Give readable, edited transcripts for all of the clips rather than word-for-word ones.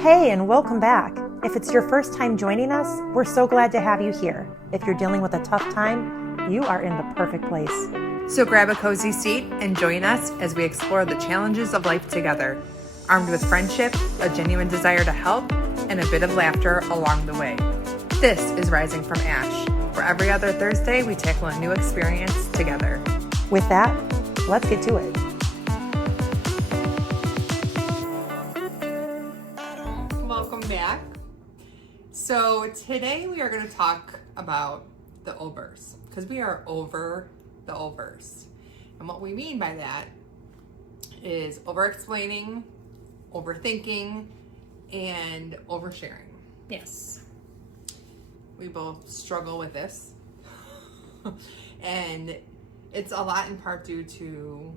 Hey, and welcome back. If it's your first time joining us, we're so glad to have you here. If you're dealing with a tough time, you are in the perfect place. So grab a cozy seat and join us as we explore the challenges of life together, armed with friendship, a genuine desire to help, and a bit of laughter along the way. This is Rising from Ash, where every other Thursday we tackle a new experience together. With that, let's get to it. Welcome back. So today we are going to talk about the overs, because we are over the overs. And what we mean by that is over-explaining, overthinking, and oversharing. Yes. We both struggle with this. And it's a lot in part due to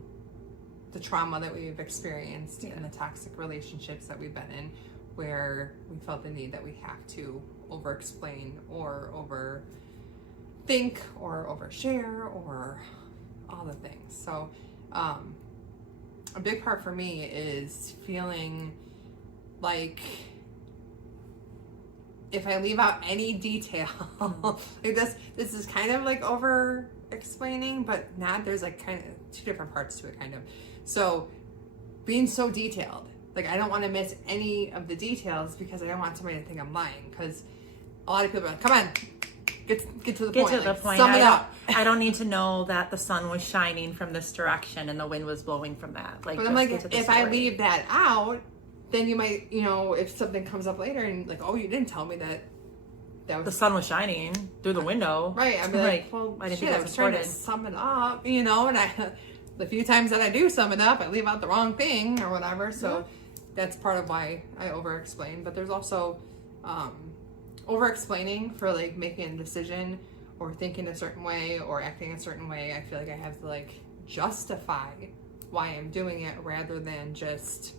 the trauma that we've experienced and the toxic relationships that we've been in, where we felt the need that we have to over-explain or overthink or overshare or all the things. So a big part for me is feeling like if I leave out any detail, like this is kind of like over-explaining, but not. There's like kind of two different parts to it, kind of. So being so detailed, like I don't want to miss any of the details because I don't want somebody to think I'm lying. Because a lot of people are like, come on, get to the point. Get to the point. Sum it up. I don't need to know that the sun was shining from this direction and the wind was blowing from that. But I'm like, if I leave that out, then you might, if something comes up later and like, oh, you didn't tell me that was the sun was shining through the window. Right. I'm like, well, I was trying to sum it up, and the few times that I do sum it up, I leave out the wrong thing or whatever. So that's part of why I over-explain. But there's also over-explaining for like making a decision or thinking a certain way or acting a certain way. I feel like I have to like justify why I'm doing it rather than just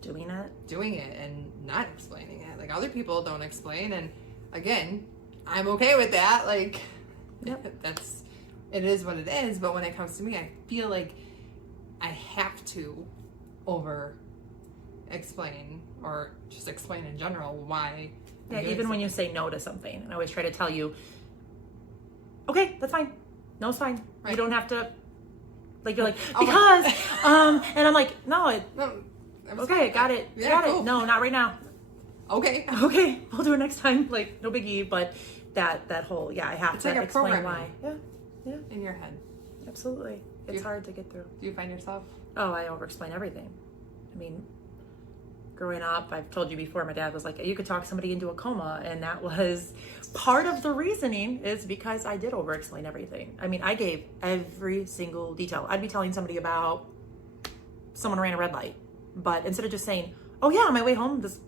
doing it and not explaining it. Like other people don't explain, and again, I'm okay with that. Like, it is what it is. But when it comes to me, I feel like I have to over explain or just explain in general why. Yeah, even when you say no to something, and I always try to tell you, okay, that's fine. No, it's fine. Right. You don't have to. Like you're like because and I'm like no. Okay, got it. Yeah, got cool. it. No, not right now. Okay, I'll do it next time. Like no biggie, but that whole I have to like explain why. Yeah. In your head. Absolutely. It's hard to get through. Do you find yourself? Oh, I over-explain everything. I mean, growing up, I've told you before, my dad was like, you could talk somebody into a coma, and that was part of the reasoning is because I did over-explain everything. I mean, I gave every single detail. I'd be telling somebody about someone ran a red light, but instead of just saying, oh yeah, on my way home, this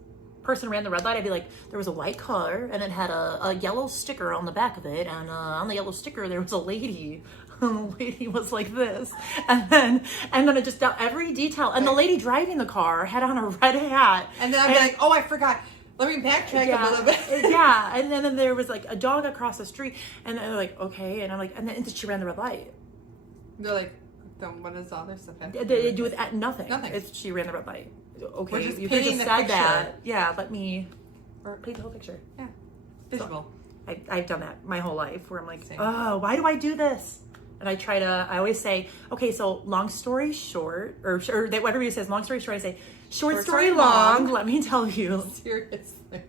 person ran the red light, I'd be like, there was a white car and it had a yellow sticker on the back of it, and on the yellow sticker there was a lady. The lady was like this, and then it just every detail. And the lady driving the car had on a red hat. And then I'd be like, oh, I forgot. Let me backtrack a little bit. And then there was like a dog across the street, and they're like, okay, and I'm like, and then she ran the red light. They're like, then what does all this stuff have to They do with nothing. Nothing. She ran the red light. Okay, you could could have said that. Yeah, let me paint the whole picture. Yeah, visual. So, I've done that my whole life, where I'm like, oh, why do I do this? And I always say, okay, so long story short, or whatever he says, long story short, I say, short story long, let me tell you. Seriously.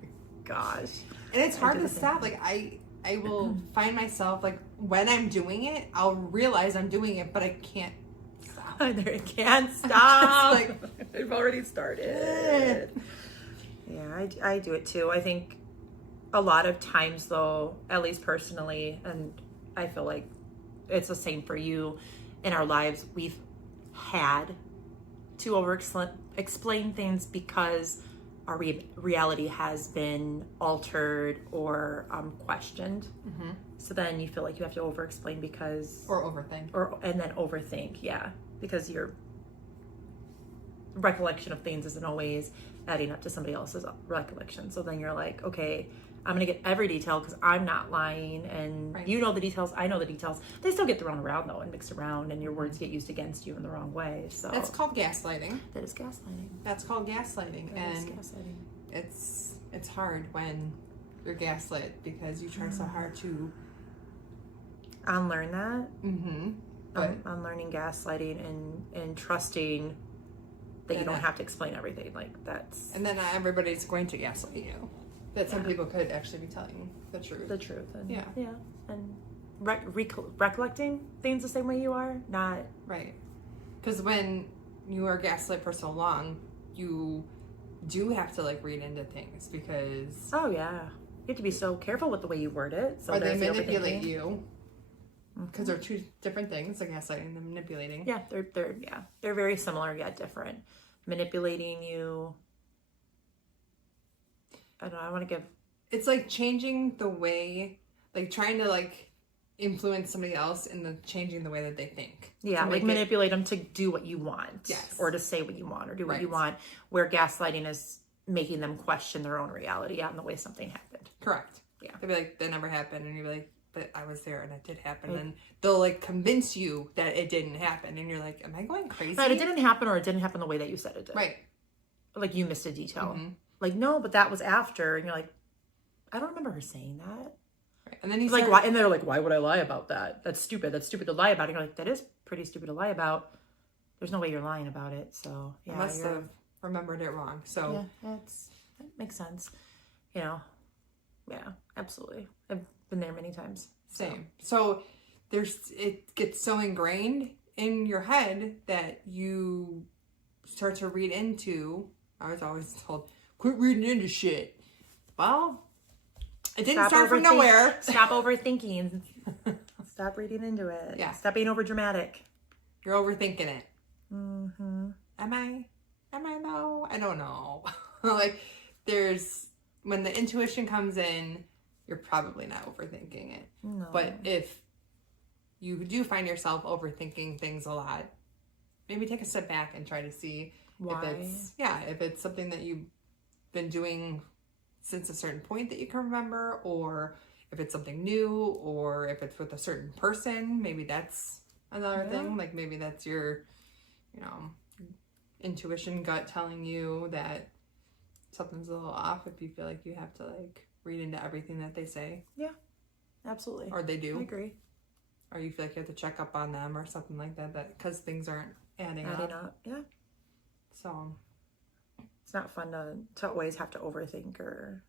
Gosh. And it's hard to stop. Like, I will find myself, like, when I'm doing it, I'll realize I'm doing it, but I can't stop. I can't stop. Like, I've already started. Yeah, I do it too. I think a lot of times, though, at least personally, and I feel like it's the same for you in our lives, we've had to explain things because our reality has been altered or questioned. Mm-hmm. So then you feel like you have to over-explain because... Or overthink. And then overthink, because your recollection of things isn't always adding up to somebody else's recollection. So then you're like, okay, I'm going to get every detail because I'm not lying, and Right. you know the details, I know the details. They still get thrown around though and mixed around, and your words get used against you in the wrong way. So That's called gaslighting. that is gaslighting. That's called gaslighting. That is And gaslighting. it's hard when you're gaslit because you try so hard to Unlearn that. but I'm learning gaslighting and trusting that you don't have to explain everything. Like that's and then not everybody's going to gaslight you. That some people could actually be telling the truth. the truth. And, Yeah. And recollecting things the same way you are, not Right. Because when you are gaslit for so long, you do have to like read into things because oh yeah. You have to be so careful with the way you word it. So or they there's the manipulate overthinking. you. Because they're two different things, like gaslighting and manipulating. Yeah, they're very similar yet different. Manipulating you. I don't know. I want to give. It's like changing the way, like trying to like influence somebody else and then changing the way that they think. Yeah, to like make manipulate them to do what you want. Yes. Or to say what you want or do what you Right. want. Where gaslighting is making them question their own reality out in the way something happened. Correct. Yeah. They'll be like, that never happened. And you'll be like, but I was there and it did happen. And they'll like convince you that it didn't happen. And you're like, am I going crazy? Right, it didn't happen, or it didn't happen the way that you said it did. Right. Like you missed a detail. Mm-hmm. Like, no, but that was after. And you're like, I don't remember her saying that. Right. And then he's Like, why? And they're like, why would I lie about that? That's stupid. That's stupid to lie about. And you're like, that is pretty stupid to lie about. There's no way you're lying about it. So, yeah. I must have remembered it wrong. So, Yeah, that makes sense. You know, yeah, absolutely. I've been there many times. same. So it gets so ingrained in your head that you start to read into. I was always told, quit reading into shit. Well, it didn't start from nowhere. Stop overthinking. Stop reading into it. Yeah. Stop being overdramatic. You're overthinking it. Mm-hmm. Am I though? I don't know. Like when the intuition comes in, you're probably not overthinking it. No. But if you do find yourself overthinking things a lot, maybe take a step back and try to see why? if it's something that you've been doing since a certain point that you can remember, or if it's something new, or if it's with a certain person. Maybe that's another thing. Like maybe that's your, intuition, gut telling you that something's a little off if you feel like you have to like read into everything that they say. Yeah, absolutely. Or they do. I agree. Or you feel like you have to check up on them or something like that because things aren't adding up. Yeah. So It's not fun to always have to overthink or,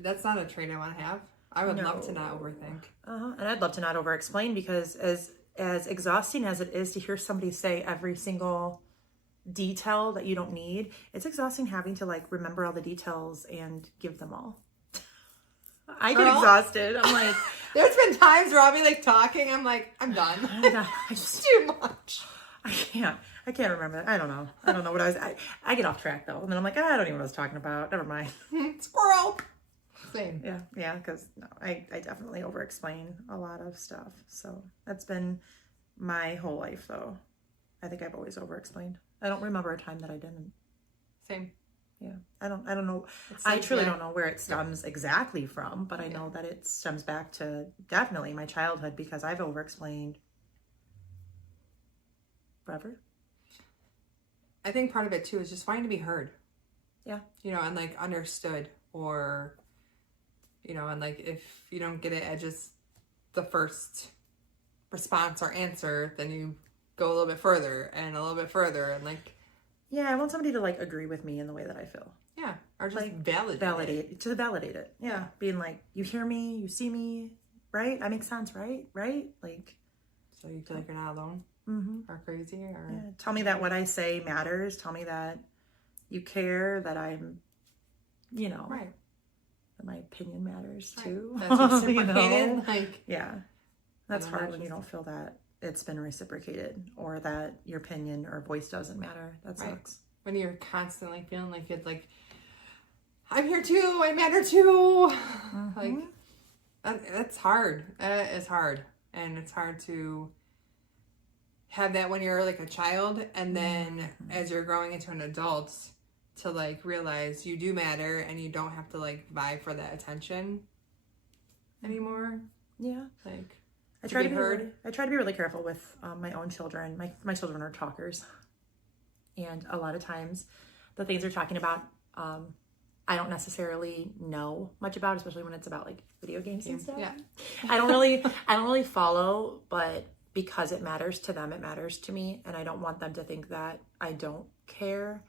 that's not a trait I want to have. I would love to not overthink. And I'd love to not over-explain, because as exhausting as it is to hear somebody say every single detail that you don't need, it's exhausting having to like remember all the details and give them all. I get exhausted. I'm like, there's been times where I'll be like talking, I'm like, I'm done. I It's too much. I can't remember. I don't know what I get off track though. And then I'm like, I don't even know what I was talking about. Never mind. Squirrel. Same. Yeah, because no, I definitely over-explain a lot of stuff. So that's been my whole life, though. I think I've always over-explained. I don't remember a time that I didn't. Same. Yeah, I don't know. It's I like, truly don't know where it stems exactly from, but I know that it stems back to definitely my childhood, because I've over-explained forever. I think part of it too is just wanting to be heard. Yeah. And like understood, or and like if you don't get it at just the first response or answer, then you go a little bit further and a little bit further, and like I want somebody to like agree with me in the way that I feel. Yeah. Or just Like, validate it. To validate it. Yeah. Being like, you hear me, you see me, right? That makes sense, right? Right? Like, So you feel like you're not alone or crazy or tell me that what I say matters. Tell me that you care, that I'm, right. that my opinion matters too. That's reciprocated. Like, yeah. That's I don't know, hard when you don't feel that it's been reciprocated, or that your opinion or voice doesn't matter. That sucks. When you're constantly feeling like it's like, I'm here too, I matter too. Like, that's hard. It's hard. And it's hard to have that when you're like a child, and then as you're growing into an adult, to like realize you do matter and you don't have to like vie for that attention anymore. Yeah. Like I try to be really careful with my own children. My children are talkers. And a lot of times the things they're talking about, I don't necessarily know much about, especially when it's about like video games and stuff. Yeah. I don't really follow, but because it matters to them, it matters to me. And I don't want them to think that I don't care.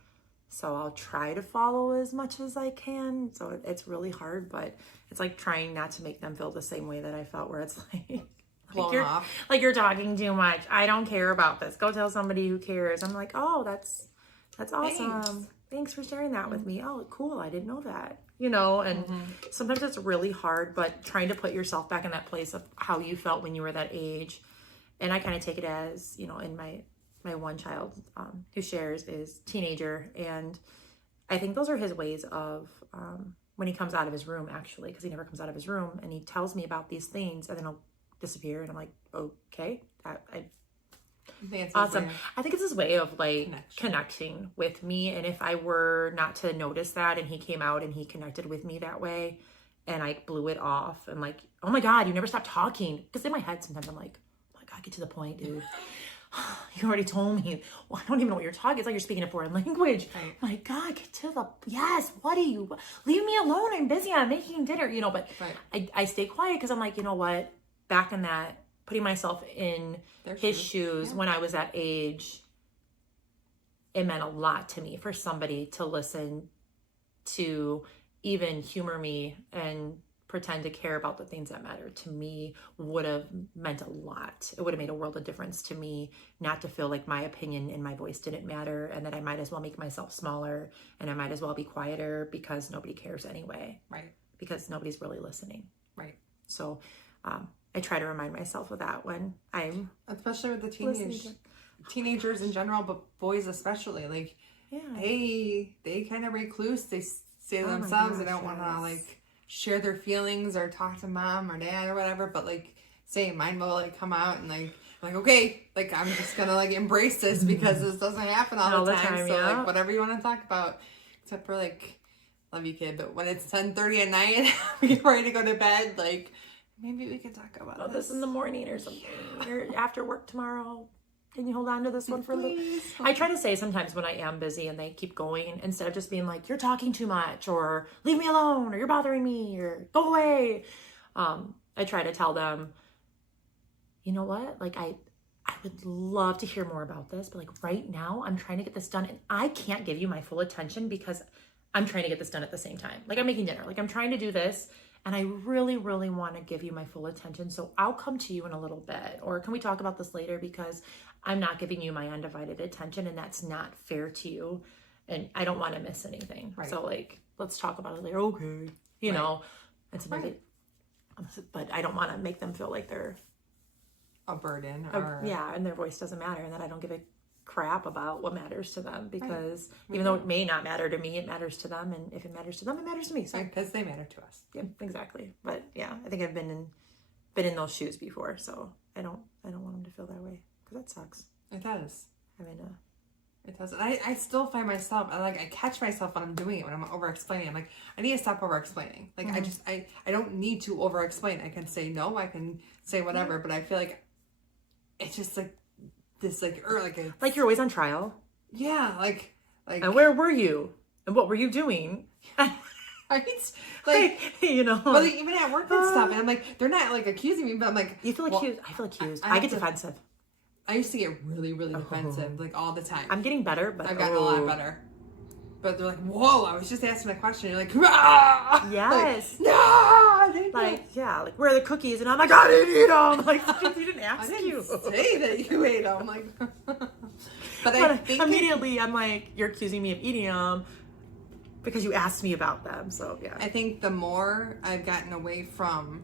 So I'll try to follow as much as I can. So it's really hard, but it's like trying not to make them feel the same way that I felt, where it's like you're talking too much. I don't care about this. Go tell somebody who cares. I'm like, oh, that's awesome. Thanks for sharing that with me. Oh, cool. I didn't know that. And sometimes it's really hard, but trying to put yourself back in that place of how you felt when you were that age. And I kind of take it as, in my one child who shares is teenager. And I think those are his ways of, when he comes out of his room, actually, because he never comes out of his room, and he tells me about these things, and then he'll disappear. And I'm like, okay, awesome. I think it's his way of like connecting with me. And if I were not to notice that, and he came out and he connected with me that way, and I blew it off, and like, oh my God, you never stop talking. Because in my head, sometimes I'm like, oh my God, get to the point, dude. You already told me. Well, I don't even know what you're talking. It's like you're speaking a foreign language. Right. My God, get to the, yes, what do you, leave me alone. I'm busy. I'm making dinner, but I stay quiet because I'm like, you know what? Back in that, putting myself in his shoes when I was that age, it meant a lot to me for somebody to listen to, even humor me and pretend to care about the things that matter to me would have meant a lot. It would have made a world of difference to me, not to feel like my opinion and my voice didn't matter, and that I might as well make myself smaller, and I might as well be quieter because nobody cares anyway. Right. Because nobody's really listening. Right. So I try to remind myself of that when I'm... Especially with the teenagers in general, but boys especially. Like, they kind of recluse. They say to themselves, they don't want to like share their feelings or talk to mom or dad or whatever, but like say mine will like come out and like okay, like I'm just gonna like embrace this because this doesn't happen all the time. So like whatever you want to talk about, except for like love you kid, but when it's 10:30 at night we get ready to go to bed, like maybe we can talk about this in the morning or something, or after work tomorrow. Can you hold on to this one for a little? I try to say sometimes when I am busy and they keep going, instead of just being like, you're talking too much, or leave me alone, or you're bothering me, or go away. I try to tell them, you know what? Like, I would love to hear more about this, but like right now I'm trying to get this done, and I can't give you my full attention because I'm trying to get this done at the same time. Like I'm making dinner, like I'm trying to do this, and I really, really want to give you my full attention. So I'll come to you in a little bit, or can we talk about this later? Because I'm not giving you my undivided attention, and that's not fair to you. And I don't want to miss anything. Right. So like, let's talk about it later. Okay. You know, and sometimes but I don't want to make them feel like they're a burden and their voice doesn't matter, and that I don't give a crap about what matters to them, because even though it may not matter to me, it matters to them, and if it matters to them, it matters to me. So because they matter to us. Yeah, exactly. But yeah, I think I've been in those shoes before, so I don't want them to feel that way, because that sucks. It does. I mean, it does. I still find myself, I catch myself when I'm doing it, when I'm over explaining. I'm like, I need to stop over explaining. Like I don't need to over explain. I can say no, I can say whatever, but I feel like it's just like this like you're always on trial. Yeah, like and where were you? And what were you doing? Right? Like, you know. Well, like, even at work and stuff, and I'm like, they're not like accusing me, but I'm like, you feel accused. I feel accused. I get defensive. I used to get really, really defensive, like all the time. I'm getting better, but I've gotten a lot better. But they're like, whoa, I was just asking a question. You're like, ah! Yes. Like, no! Like, where are the cookies? And I'm like, I didn't eat them. Like, you didn't ask you. Say that you ate them. Like, but I think immediately I'm like, you're accusing me of eating them because you asked me about them. So, yeah. I think the more I've gotten away from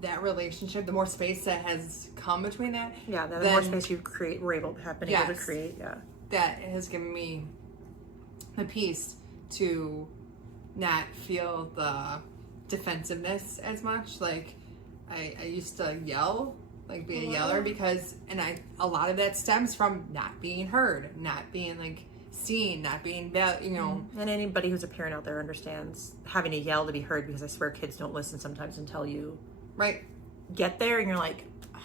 that relationship, the more space that has come between that. Yeah, the more space you create, we're able to have been able to create. Yeah. That has given me the peace to not feel the defensiveness as much. Like I used to yell, like be a yeller, because a lot of that stems from not being heard, not being like seen, not being, you know. And anybody who's a parent out there understands having to yell to be heard, because I swear kids don't listen sometimes until you Right. get there and you're like,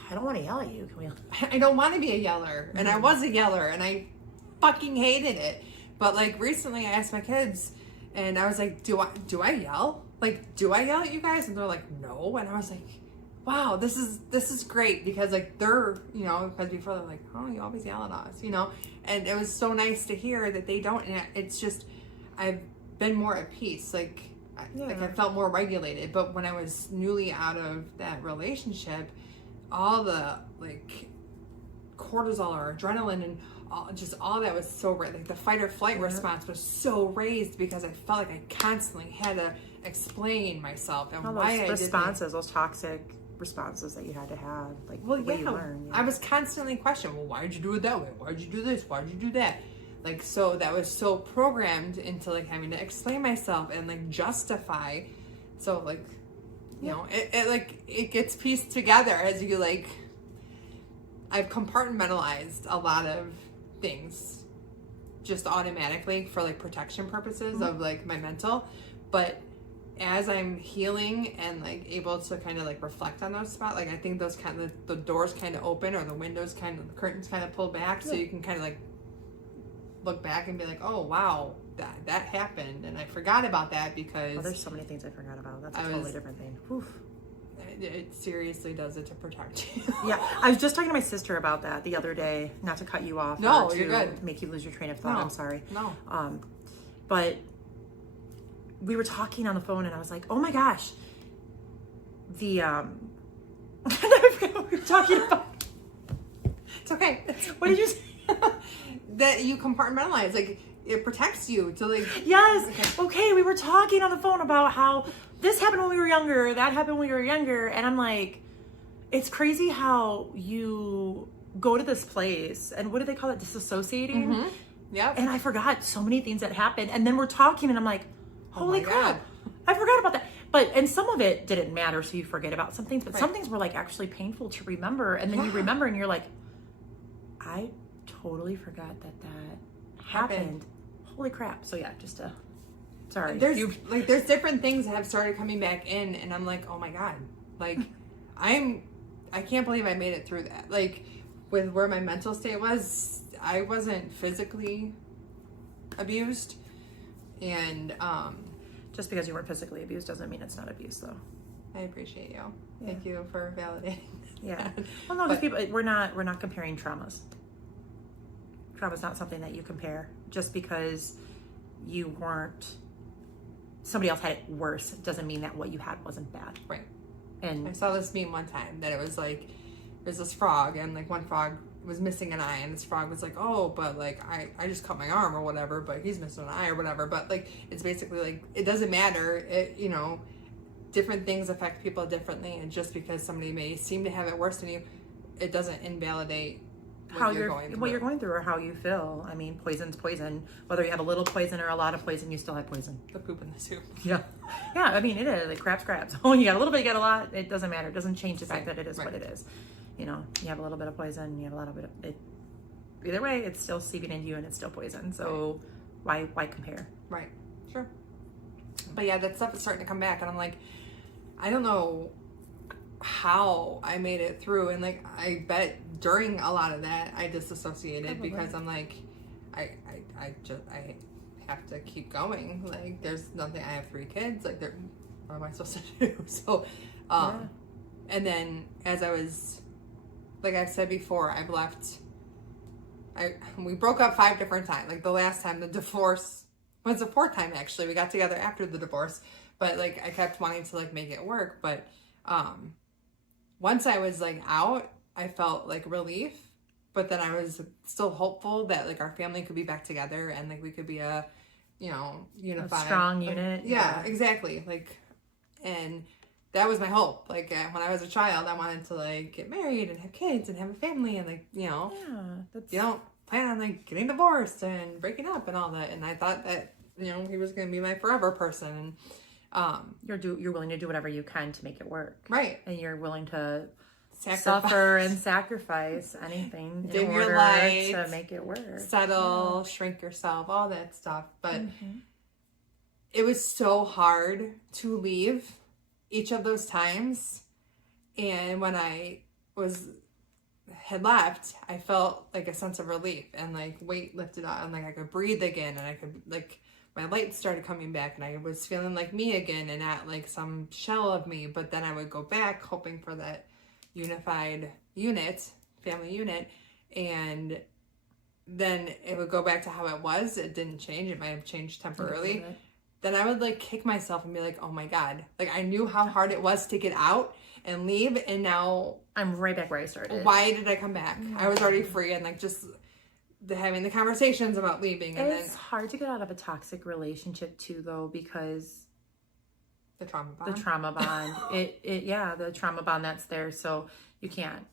I don't want to yell at you. Can we? I don't want to be a yeller. And I was a yeller and I fucking hated it. But like recently I asked my kids and I was like, do I yell? Like, do I yell at you guys? And they're like, no. And I was like, wow, this is great, because like they're, you know, because before they're like, oh, you always yell at us, you know. And it was so nice to hear that they don't. And it's just, I've been more at peace. Like I felt more regulated. But when I was newly out of that relationship, all the like cortisol or adrenaline and all that was so like the fight or flight response was so raised, because I felt like I constantly had to explain myself and all why those I responses, did those toxic responses that you had to have, like well, the way you learn. I was constantly questioning, well, why'd you do it that way? Why'd you do this? Why'd you do that? Like, so that was so programmed into like having to explain myself and like justify. So like, you know, it gets pieced together as you like. I've compartmentalized a lot of things just automatically for like protection purposes of like my mental, but as I'm healing and like able to kind of like reflect on those spots, like I think those kind of the doors kind of open, or the windows kind of, the curtains kind of pull back, so you can kind of like look back and be like, oh wow, that happened and I forgot about that, because there's so many things I forgot about. That's a totally different thing. Oof. It seriously does it to protect you. Yeah, I was just talking to my sister about that the other day. Not to cut you off. No, or to you're good. Make you lose your train of thought. No, I'm sorry. No. But we were talking on the phone, and I was like, "Oh my gosh, the I forgot what we were talking about." It's okay. What did you say? That you compartmentalize, like it protects you to like. Yes. Okay, we were talking on the phone about how this happened when we were younger, that happened when we were younger, and I'm like, it's crazy how you go to this place, and what do they call it? Disassociating. Mm-hmm. Yeah. And I forgot so many things that happened, and then we're talking, and I'm like, holy crap, I forgot about that. And some of it didn't matter, so you forget about some things, but some things were like actually painful to remember, and then you remember, and you're like, I totally forgot that happened. Holy crap. So yeah, just sorry. There's different things that have started coming back in, and I'm like, oh my god, like I can't believe I made it through that. Like with where my mental state was, I wasn't physically abused, and just because you weren't physically abused doesn't mean it's not abuse, though. I appreciate you. Thank you for validating. Yeah. Well, no, because people, we're not comparing traumas. Trauma's not something that you compare. Just because you weren't, somebody else had it worse doesn't mean that what you had wasn't bad. Right. And I saw this meme one time that it was like, there's this frog, and like one frog was missing an eye, and this frog was like, oh, but like I just cut my arm or whatever, but he's missing an eye or whatever. But like it's basically like it doesn't matter. It, you know, different things affect people differently, and just because somebody may seem to have it worse than you, it doesn't invalidate what you're going through or how you feel. I mean, poison's poison. Whether you have a little poison or a lot of poison, you still have poison. The poop in the soup. Yeah. Yeah, I mean, it is. Like, crap's. Oh, you got a little bit, you got a lot. It doesn't matter. It doesn't change the fact that it is what it is. You know, you have a little bit of poison, you have a little bit of it. Either way, it's still seeping into you and it's still poison. So why compare? Right. Sure. But yeah, that stuff is starting to come back, and I'm like, I don't know how I made it through, and like I bet during a lot of that I disassociated because I'm like I have to keep going. Like there's nothing. I have 3 kids. Like what am I supposed to do? So and then as I was, like I said before, I've left. We broke up 5 different times. Like the last time, the divorce was the 4th time actually. We got together after the divorce, but like I kept wanting to like make it work. But once I was like out, I felt like relief. But then I was still hopeful that like our family could be back together and like we could be a, you know, unified, a strong unit. Yeah, exactly. Like, and that was my hope. Like when I was a child, I wanted to like get married and have kids and have a family and like, you know, you don't plan on like getting divorced and breaking up and all that. And I thought that, you know, he was going to be my forever person. And you're willing to do whatever you can to make it work. Right. And you're willing to suffer and sacrifice anything Dim in your order light, to make it work. Settle, shrink yourself, all that stuff. But it was so hard to leave each of those times. And when I had left, I felt like a sense of relief and like weight lifted up and like I could breathe again and I could like my light started coming back and I was feeling like me again and not like some shell of me. But then I would go back hoping for that unified family unit, and then it would go back to how it was. It didn't change. It might have changed temporarily. Then I would like kick myself and be like, oh my God. Like I knew how hard it was to get out and leave, and now I'm right back where I started. Why did I come back? I was already free and like just having the conversations about leaving. And it's hard to get out of a toxic relationship too, though, because the trauma bond. The trauma bond that's there. So you can't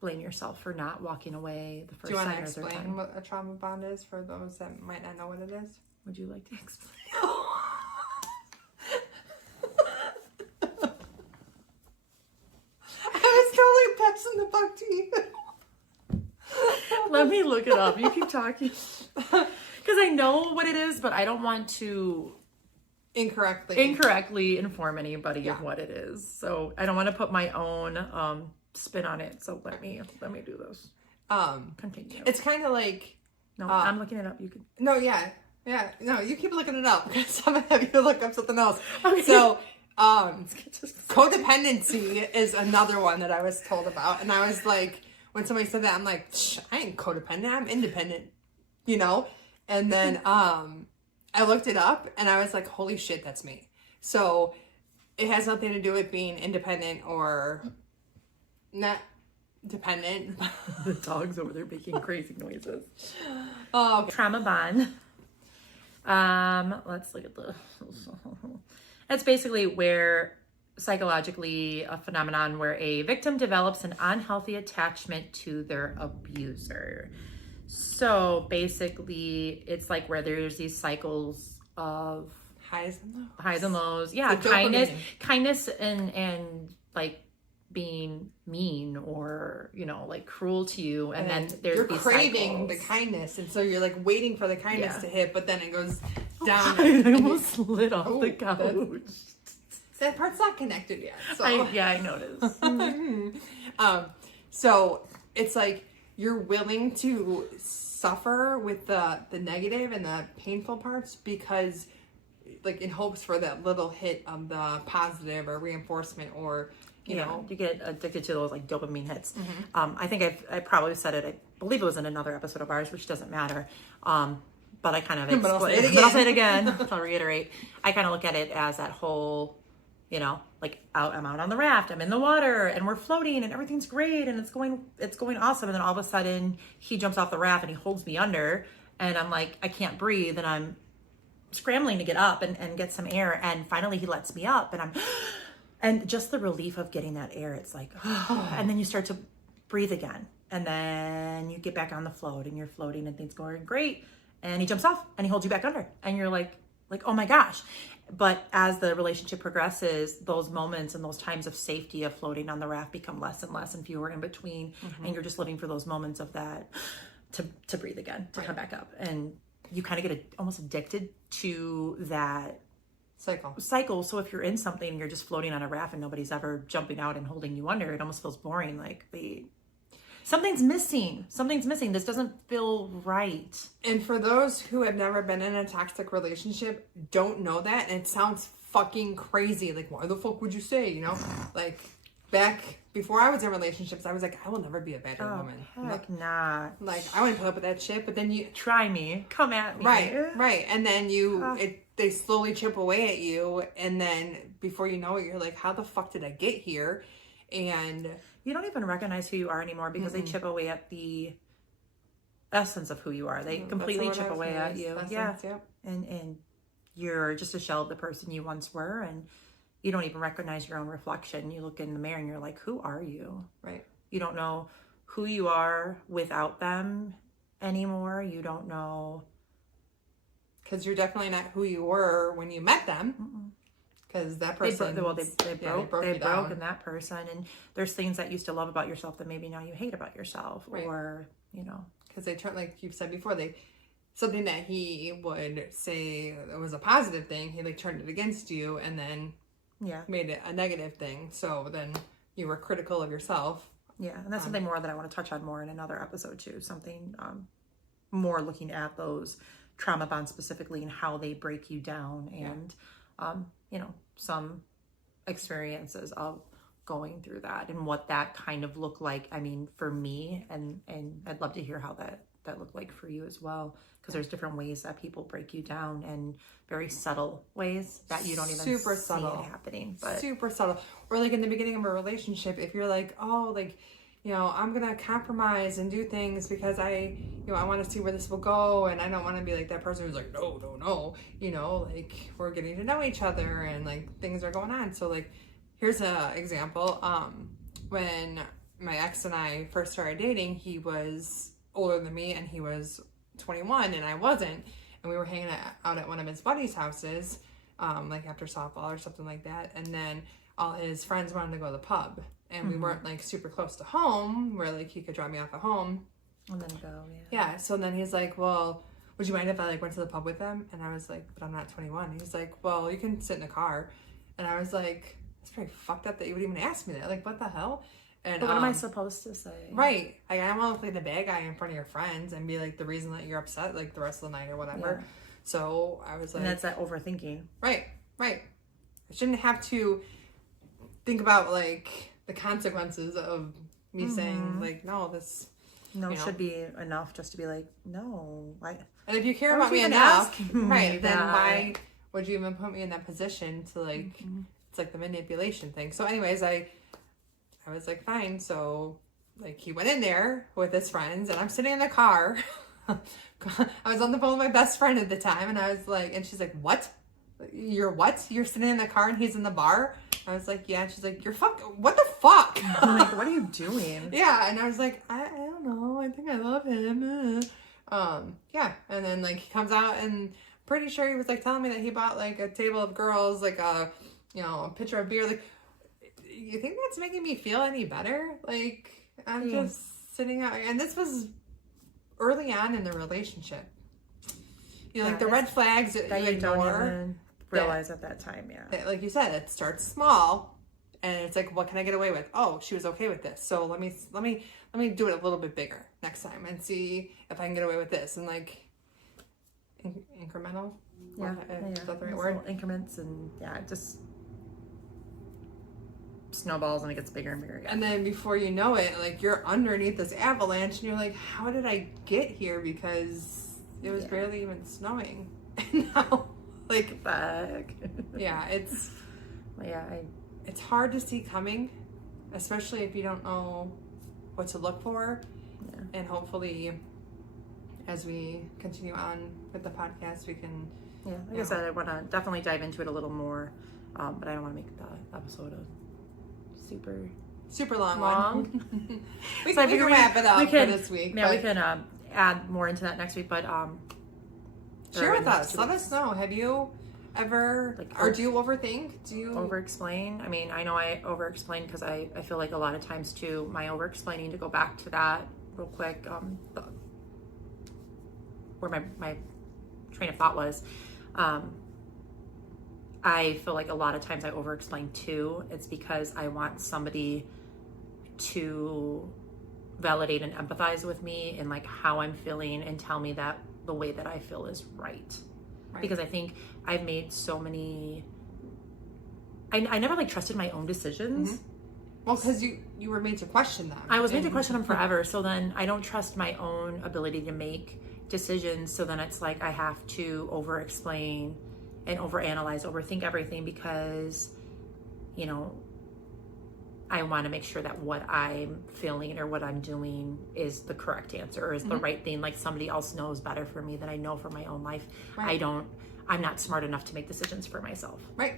blame yourself for not walking away the first time. Do you want to explain what a trauma bond is for those that might not know what it is? Would you like to explain? I was totally passing the buck to you. Let me look it up. You keep talking. Because I know what it is, but I don't want to incorrectly inform anybody of what it is. So I don't want to put my own spin on it. So let me do this. Continue. It's kind of like I'm looking it up. You can. No, yeah. No, you keep looking it up because I'm gonna have you look up something else. Okay. So codependency is another one that I was told about, and I was like, when somebody said that, I'm like, I ain't codependent. I'm independent, you know. And then I looked it up, and I was like, holy shit, that's me. So it has nothing to do with being independent or not dependent. The dog's over there making crazy noises. Oh, okay. Trauma bond. Let's look at the. It's basically where psychologically a phenomenon where a victim develops an unhealthy attachment to their abuser. So basically, it's like where there's these cycles of highs and lows. Highs and lows. Yeah, kindness and like being mean or, you know, like cruel to you, and then there's you're these craving cycles. the kindness, and so you're like waiting for the kindness to hit, but then it goes down. I almost slid off the couch. That part's not connected yet. So. I noticed. So it's like you're willing to suffer with the negative and the painful parts because, like, in hopes for that little hit of the positive or reinforcement or. You know, you get addicted to those like dopamine hits. I think I probably said it. I believe it was in another episode of ours, which doesn't matter. But I kind of but I'll say it again. I'll reiterate. I kind of look at it as that whole, you know, like I'm out on the raft, I'm in the water, and we're floating, and everything's great, and it's going awesome. And then all of a sudden, he jumps off the raft and he holds me under, and I'm like, I can't breathe, and I'm scrambling to get up and get some air, and finally he lets me up, and and just the relief of getting that air, it's like, and then you start to breathe again. And then you get back on the float and you're floating and things going great. And he jumps off and he holds you back under. And you're like, oh my gosh. But as the relationship progresses, those moments and those times of safety of floating on the raft become less and less and fewer in between. And you're just living for those moments of that to breathe again, to come back up. And you kind of get almost addicted to that cycle. So if you're in something and you're just floating on a raft and nobody's ever jumping out and holding you under, it almost feels boring. Like something's missing. This doesn't feel right. And for those who have never been in a toxic relationship, don't know that, and it sounds fucking crazy. Like, why the fuck would you say? You know, like back before I was in relationships, I was like, I will never be a battered woman. Heck not. Like, I wouldn't put up with that shit. But then you try me, come at me. Right, and then they slowly chip away at you, and then before you know it, you're like, how the fuck did I get here? And you don't even recognize who you are anymore because they chip away at the essence of who you are. They completely chip away at you. Essence, yep. And you're just a shell of the person you once were, and you don't even recognize your own reflection. You look in the mirror and you're like, who are you? Right. You don't know who you are without them anymore. You don't know. Because you're definitely not who you were when you met them. because that person they broke you down. in that person, and there's things that you used to love about yourself that maybe now you hate about yourself, right. or you know, because they turn, like you've said before, something that he would say it was a positive thing, he like turned it against you, and then made it a negative thing. So then you were critical of yourself. Yeah, and that's something more that I want to touch on more in another episode too. Something more looking at those trauma bonds specifically and how they break you down, and you know, some experiences of going through that and what that kind of looked like. I mean, for me, and I'd love to hear how that looked like for you as well, because there's different ways that people break you down, and very subtle ways that you don't even see it happening. But super subtle. Or like in the beginning of a relationship, if you're like, oh, like, you know, I'm gonna compromise and do things because I want to see where this will go, and I don't want to be like that person who's like, no, you know, like we're getting to know each other and like things are going on. So like, here's an example. When my ex and I first started dating, he was older than me, and he was 21 and I wasn't, and we were hanging out at one of his buddies' houses, like after softball or something like that, and then all his friends wanted to go to the pub, and we weren't like super close to home where like he could drop me off at home and then go. So then he's like, well, would you mind if I like went to the pub with them? And I was like, but I'm not 21. He's like, well, you can sit in a car. And I was like, it's pretty fucked up that you would even ask me that. Like, what the hell? And but what am I supposed to say? Right. I don't want to play the bad guy in front of your friends and be like the reason that you're upset like the rest of the night or whatever. So I was like, and that's that overthinking. Right. I shouldn't have to think about like the consequences of me saying like, no, this should be enough just to be like, no. And if you care about me enough, right, then why would you even put me in that position to like, it's like the manipulation thing. So anyways, I was like, fine. So like he went in there with his friends, and I'm sitting in the car. I was on the phone with my best friend at the time, and I was like, and she's like, what? You're what? You're sitting in the car and he's in the bar? I was like, yeah. And she's like, what the fuck? I'm like, what are you doing? Yeah. And I was like, I don't know. I think I love him. Yeah. And then like he comes out, and pretty sure he was like telling me that he bought like a table of girls, like a pitcher of beer. Like, you think that's making me feel any better? Like, I'm just sitting out, and this was early on in the relationship. You know, like the red flags that you don't even realize at that time. That, like you said, it starts small, and it's like, what can I get away with? Oh, she was okay with this, so let me do it a little bit bigger next time and see if I can get away with this. And like incremental. Is that the right word? Increments, and it just snowballs, and it gets bigger and bigger again. And then before you know it, like you're underneath this avalanche, and you're like, how did I get here? Because it was barely even snowing. And now, like, fuck. It's hard to see coming, especially if you don't know what to look for. Yeah. And hopefully, as we continue on with the podcast, we can. Yeah, like I said, I want to definitely dive into it a little more, but I don't want to make the episode a super long one. we can wrap it up for this week. Yeah, we can add more into that next week, but share with us. Let us know. Have you ever, or do you overthink? Do you over-explain? I mean, I know I over-explain because I feel like a lot of times too, my over-explaining, to go back to that real quick, where my train of thought was, I feel like a lot of times I over-explain too. It's because I want somebody to validate and empathize with me and like how I'm feeling, and tell me that the way that I feel is right. Because I think I've made so many, I never like trusted my own decisions. Well, because you were made to question them. I was made to question them forever. So then I don't trust my own ability to make decisions. So then it's like I have to over-explain and overanalyze, overthink everything, because, you know, I want to make sure that what I'm feeling or what I'm doing is the correct answer, or is the right thing. Like somebody else knows better for me than I know for my own life. I'm not smart enough to make decisions for myself. Right.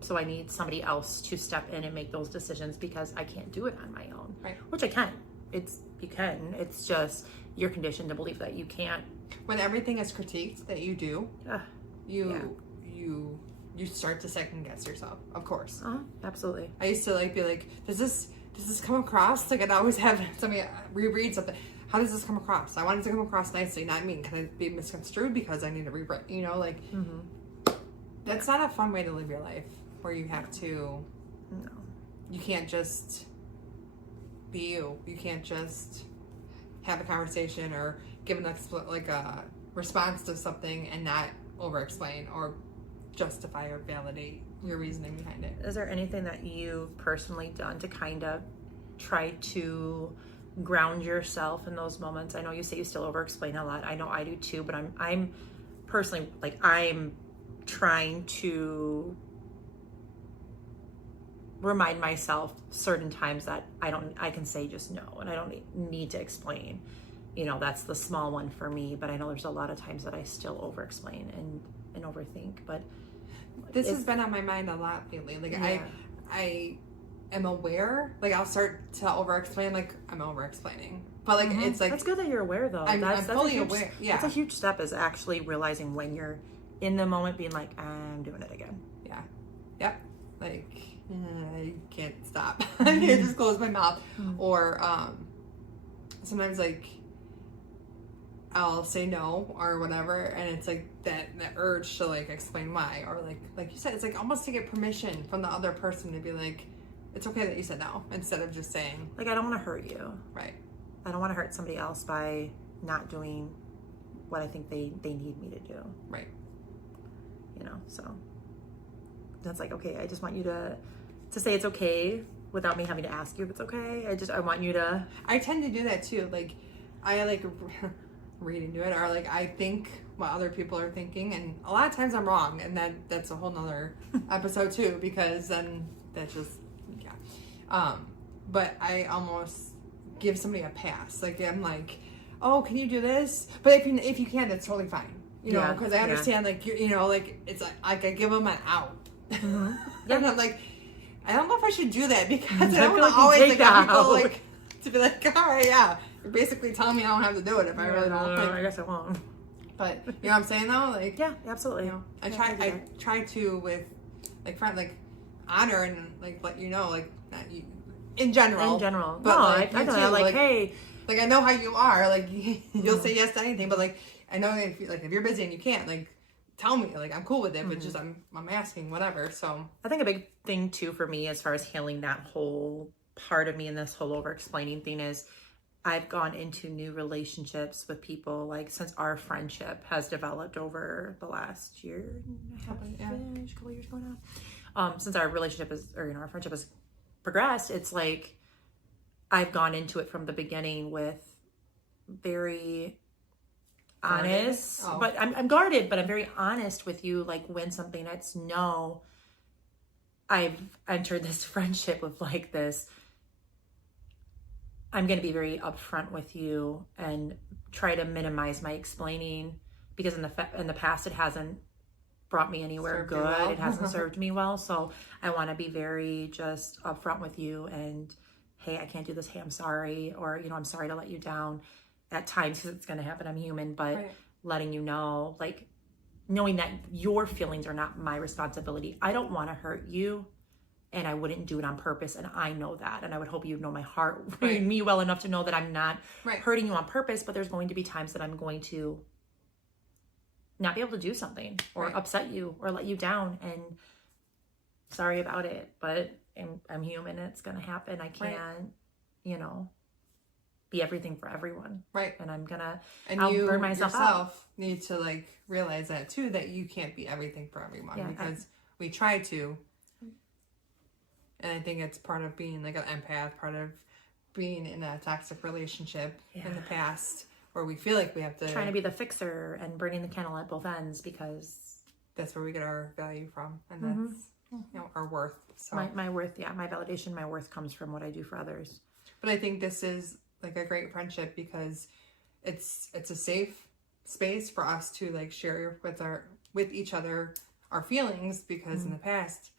So I need somebody else to step in and make those decisions, because I can't do it on my own. Right. Which I can. You can. It's just you're conditioned to believe that you can't. When everything is critiqued that you do, you you start to second guess yourself, of course. Absolutely. I used to like be like, does this come across? Like I'd always have somebody reread something. How does this come across? I want it to come across nicely, not mean. Can it be misconstrued because I need to rewrite? You know, like that's not a fun way to live your life where you have to. No. You can't just be you. You can't just have a conversation or give an a response to something and not over-explain or justify or validate your reasoning behind it. Is there anything that you've personally done to kind of try to ground yourself in those moments? I know you say you still over-explain a lot. I know I do too, but I'm personally, like, I'm trying to remind myself certain times that I can say just no, and I don't need to explain. You know, that's the small one for me, but I know there's a lot of times that I still over-explain and overthink, but this has been on my mind a lot lately. Like I am aware, like I'll start to over-explain, like I'm over-explaining, but like it's like that's good that you're aware though. I'm fully aware. Yeah, that's a huge step, is actually realizing when you're in the moment, being like, I'm doing it again. Yeah, yep. Like I can't stop. I can't just close my mouth. Or sometimes like I'll say no or whatever, and it's like that urge to like explain why, or like you said, it's like almost to get permission from the other person to be like, it's okay that you said no, instead of just saying like, I don't want to hurt you. Right. I don't want to hurt somebody else by not doing what I think they need me to do. Right. You know, so that's like, okay, I just want you to say it's okay without me having to ask you if it's okay. I want you to. I tend to do that too. Like I like read into it, or like I think what other people are thinking, and a lot of times I'm wrong, and that's a whole nother episode too, because then that's just but I almost give somebody a pass. Like I'm like, oh, can you do this? But if you can, that's totally fine. You know, because I understand like you know, like it's like I give them an out. And I'm like, I don't know if I should do that, because I don't want to always like have people like to be like, all right, yeah, you're basically telling me I don't have to do it if I really don't. Like, I guess I won't. But you know what I'm saying though, like yeah, absolutely. You know, I try to with like friend like honor and like let you know, like not you in general. But no, like, I know, like, hey, like I know how you are. Like you'll say yes to anything, but like I know if you're busy and you can't, like tell me. Like I'm cool with it, but just I'm asking whatever. So I think a big thing too for me as far as healing that whole part of me and this whole over-explaining thing is I've gone into new relationships with people like since our friendship has developed over the last year and a half, a couple years going on. Since our relationship our friendship has progressed, it's like I've gone into it from the beginning with very honest, but I'm guarded, but I'm very honest with you. Like when something that's no, I've entered this friendship with like this, I'm going to be very upfront with you and try to minimize my explaining, because in the past it hasn't brought me anywhere good. Well. It hasn't served me well. So I want to be very just upfront with you and, hey, I can't do this. Hey, I'm sorry. Or, you know, I'm sorry to let you down at times, because it's going to happen. I'm human, but letting you know, like knowing that your feelings are not my responsibility. I don't want to hurt you, and I wouldn't do it on purpose. And I know that. And I would hope you know my heart, me well enough to know that I'm not hurting you on purpose, but there's going to be times that I'm going to not be able to do something or upset you or let you down, and sorry about it, but I'm human. It's going to happen. I can't, you know, be everything for everyone. Right. And I'll burn myself out. Need to like realize that too, that you can't be everything for everyone, because we try to. And I think it's part of being like an empath, part of being in a toxic relationship in the past, where we feel like we have to... Trying to be the fixer and burning the candle at both ends, because... That's where we get our value from. And that's, you know, our worth. So my worth, my validation, my worth comes from what I do for others. But I think this is like a great friendship, because it's a safe space for us to like share with each other our feelings, because in the past...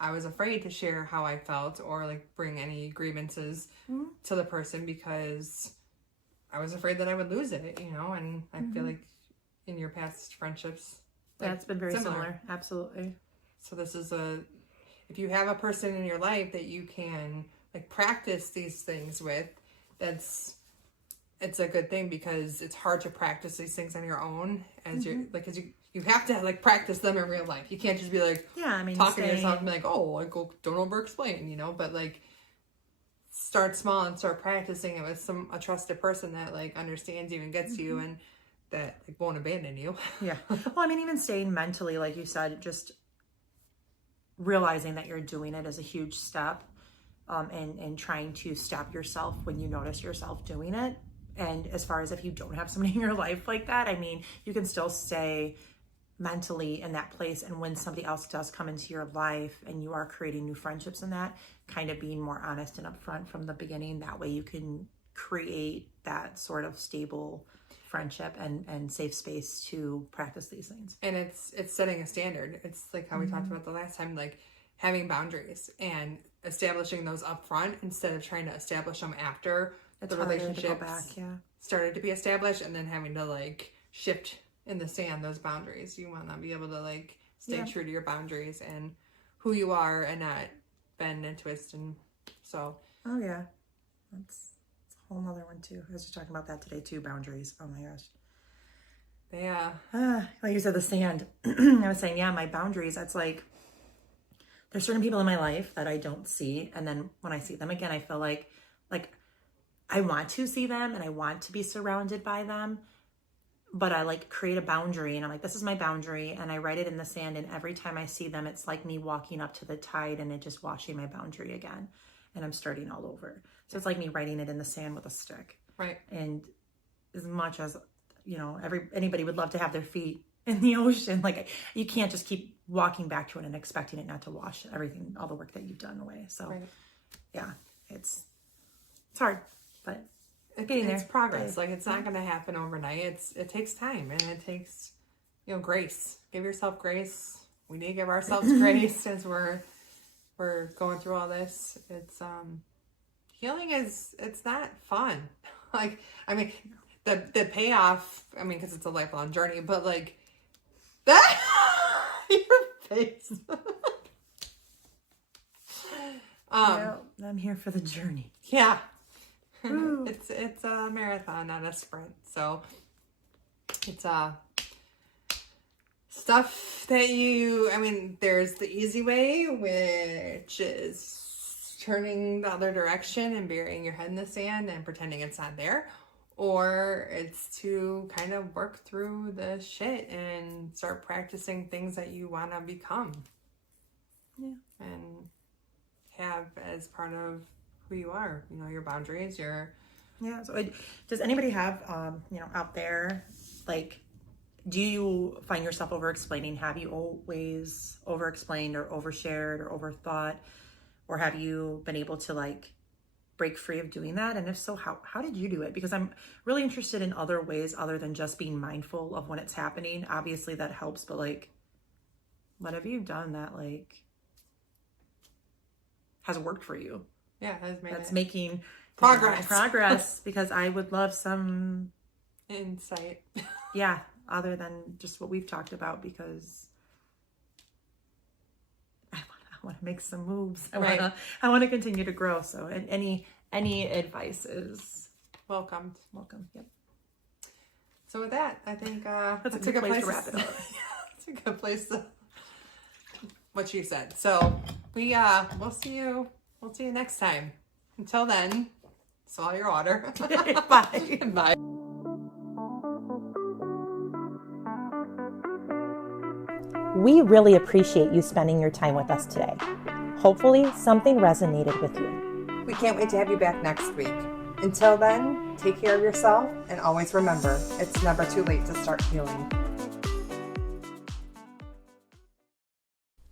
I was afraid to share how I felt or like bring any grievances to the person, because I was afraid that I would lose it, you know. And I feel like in your past friendships, like, that's been very similar. Absolutely. So this is if you have a person in your life that you can like practice these things with, it's a good thing, because it's hard to practice these things on your own as you're like, because you have to like practice them in real life. You can't just be like, talking to yourself and be like, oh, like, don't over explain, you know, but like start small and start practicing it with a trusted person that like understands you and gets you and that like won't abandon you. Yeah. Well, I mean, even staying mentally, like you said, just realizing that you're doing it is a huge step, and trying to stop yourself when you notice yourself doing it. And as far as if you don't have somebody in your life like that, I mean, you can still stay mentally in that place. And when somebody else does come into your life and you are creating new friendships in that, kind of being more honest and upfront from the beginning, that way you can create that sort of stable friendship and safe space to practice these things. And it's setting a standard. It's like how we talked about the last time, like having boundaries and establishing those up front instead of trying to establish them after the relationship started to be established, and then having to like shift in the sand those boundaries. You want to be able to like stay true to your boundaries and who you are and not bend and twist. And so oh yeah, that's a whole nother one too. I was just talking about that today too, boundaries. Oh my gosh. Yeah. Like you said, the sand. I was saying, my boundaries, that's like, there's certain people in my life that I don't see, and then when I see them again, I feel like I want to see them and I want to be surrounded by them, but I like create a boundary and I'm like, this is my boundary, and I write it in the sand, and every time I see them, it's like me walking up to the tide and it just washing my boundary again, and I'm starting all over. So it's like me writing it in the sand with a stick. Right. And as much as, you know, anybody would love to have their feet in the ocean, like you can't just keep walking back to it and expecting it not to wash everything, all the work that you've done away. So it's hard, but getting there. It's progress. Like it's not going to happen overnight. It takes time, and it takes, you know, grace. Give yourself grace. We need to give ourselves grace as we're going through all this. It's healing it's not fun. Like, I mean, the payoff, I mean, because it's a lifelong journey, but like that your face. I'm here for the journey. Yeah. It's a marathon, not a sprint. So it's stuff that I mean, there's the easy way, which is turning the other direction and burying your head in the sand and pretending it's not there. Or it's to kind of work through the shit and start practicing things that you want to become. Yeah. And have as part of who you are, you know, your boundaries, So does anybody have, you know, out there, like, do you find yourself over-explaining? Have you always over-explained or overshared or overthought? Or have you been able to, like, break free of doing that? And if so, how did you do it? Because I'm really interested in other ways other than just being mindful of when it's happening. Obviously that helps, but like, what have you done that like has worked for you? Yeah, that's making progress. Because I would love some insight. Yeah, other than just what we've talked about, because I want to make some moves. I want to continue to grow. So, and any advice is welcomed. Yep. So with that, I think that's a good place to wrap it up. It's a good place to what she said. So we'll see you next time. Until then, swallow your water. Bye. Bye. We really appreciate you spending your time with us today. Hopefully, something resonated with you. We can't wait to have you back next week. Until then, take care of yourself, and always remember, it's never too late to start healing.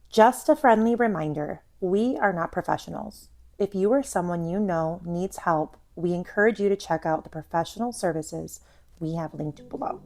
Just a friendly reminder, we are not professionals. If you or someone you know needs help, we encourage you to check out the professional services we have linked below.